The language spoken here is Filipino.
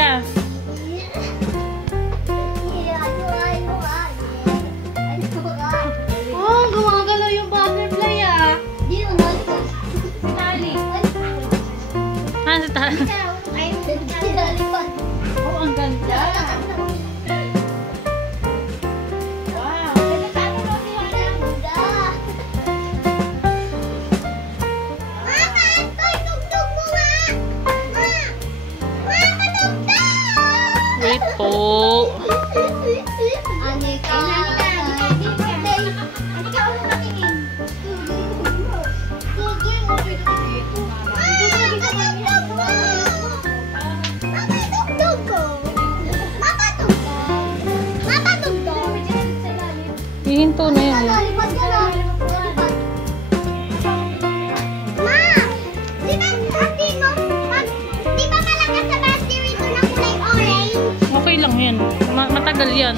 ka. Oh, gumagalaw yung butterfly ah. Tali. Ah, sa tali. Oh, ang ganda. Wow. Wait po. Hihinto na yan. Okay lang yan. Matagal yan.